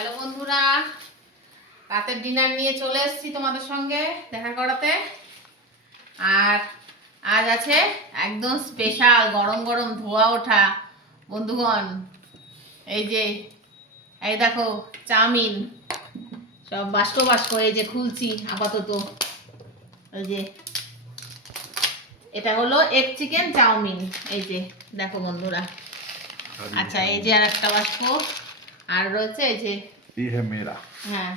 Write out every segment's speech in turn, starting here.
Hello বন্ধুরা, রাতের dinner নিয়ে চলে এসেছি তোমাদের সঙ্গে দেখা করাতে। আর আজ আছে একদম স্পেশাল গরম গরম ধোয়া ওঠা বন্ধুগণ। এই দেখো চাউমিন, সব বাস্ক বাস্ক এই যে খুলছি আপাতত। এই যে এটা হলো এগ চিকেন চাউমিন, এই যে দেখো বন্ধুরা। আচ্ছা, এই যে আর একটা বাস্ক, আর রয়েছে এই যে হ্যাঁ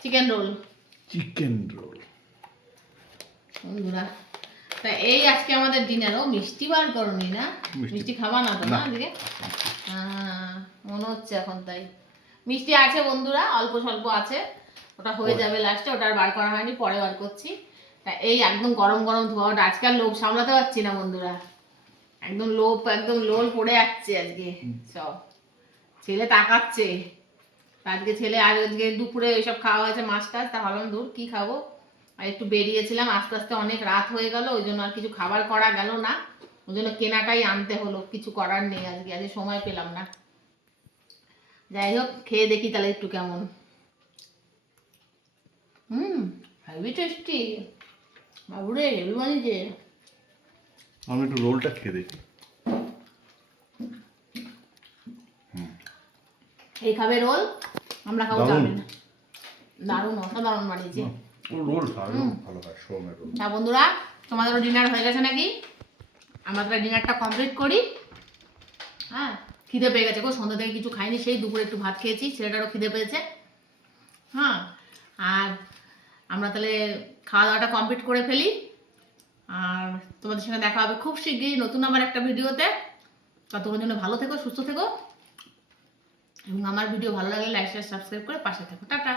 চিকেন রোল। বন্ধুরা তা এই আজকে আমাদের ডিনার। ও মিষ্টি বার করনি না? মিষ্টি খাবা না তো? না আজকে মনে হচ্ছে এখন, তাই মিষ্টি আছে বন্ধুরা, অল্প স্বল্প আছে, ওটা হয়ে যাবে লাস্টে, ওটা আর বার করা হয়নি, পরে বার করছি। তা এই একদম গরম গরম ধোয়াটা, আজকাল লোভ সামলাতে পারছি না বন্ধুরা, একদম লোল পড়ে যাচ্ছে আজকে সব। ছেলে তাকাচ্ছে, আজকে ছেলে আর আজকে দুপুরে এইসব খাওয়া হয়েছে মাছ টাছ, তা ভাবলাম দূর কি খাবো, আর একটু বেরিয়েছিলাম, আস্তে আস্তে অনেক রাত হয়ে গেল, ওই জন্য আর কিছু খাবার করা গেল না, ওই জন্য কেনাটাই আনতে হলো, কিছু করার নেই, আজকে সময় পেলাম না। যাই হোক, খেয়ে দেখি তাহলে একটু কেমন। হেভি টেস্টি বাবুরে, হেভি বানিয়েছে। আমি একটু রোলটা খেয়ে দেখি। এই খাবে রোল, আমরা খাবো চাউমিন। দারুণ, অসাধারণ বানিয়েছে। রোল ভালো হয়, সোমের রোল। তা বন্ধুরা, তোমাদেরও ডিনার হয়ে গেছে নাকি? আমাদের ডিনারটা কমপ্লিট করি। হ্যাঁ, খিদে পেয়ে গেছে গো, সন্ধ্যা থেকে কিছু খাইনি, সেই দুপুরে একটু ভাত খেয়েছি, ছেলেটারও খিদে পেয়েছে। হ্যাঁ, আর আমরা তাহলে খাওয়া দাওয়াটা কমপ্লিট করে ফেলি, আর তোমাদের সঙ্গে দেখা হবে খুব শিগগিরই নতুন আবার একটা ভিডিওতে। ততক্ষণ জন্য ভালো থেকো, সুস্থ থেকো, এবং আমার ভিডিও ভালো লাগলে লাইক শেয়ার সাবস্ক্রাইব করে পাশে থেকো। টাটা।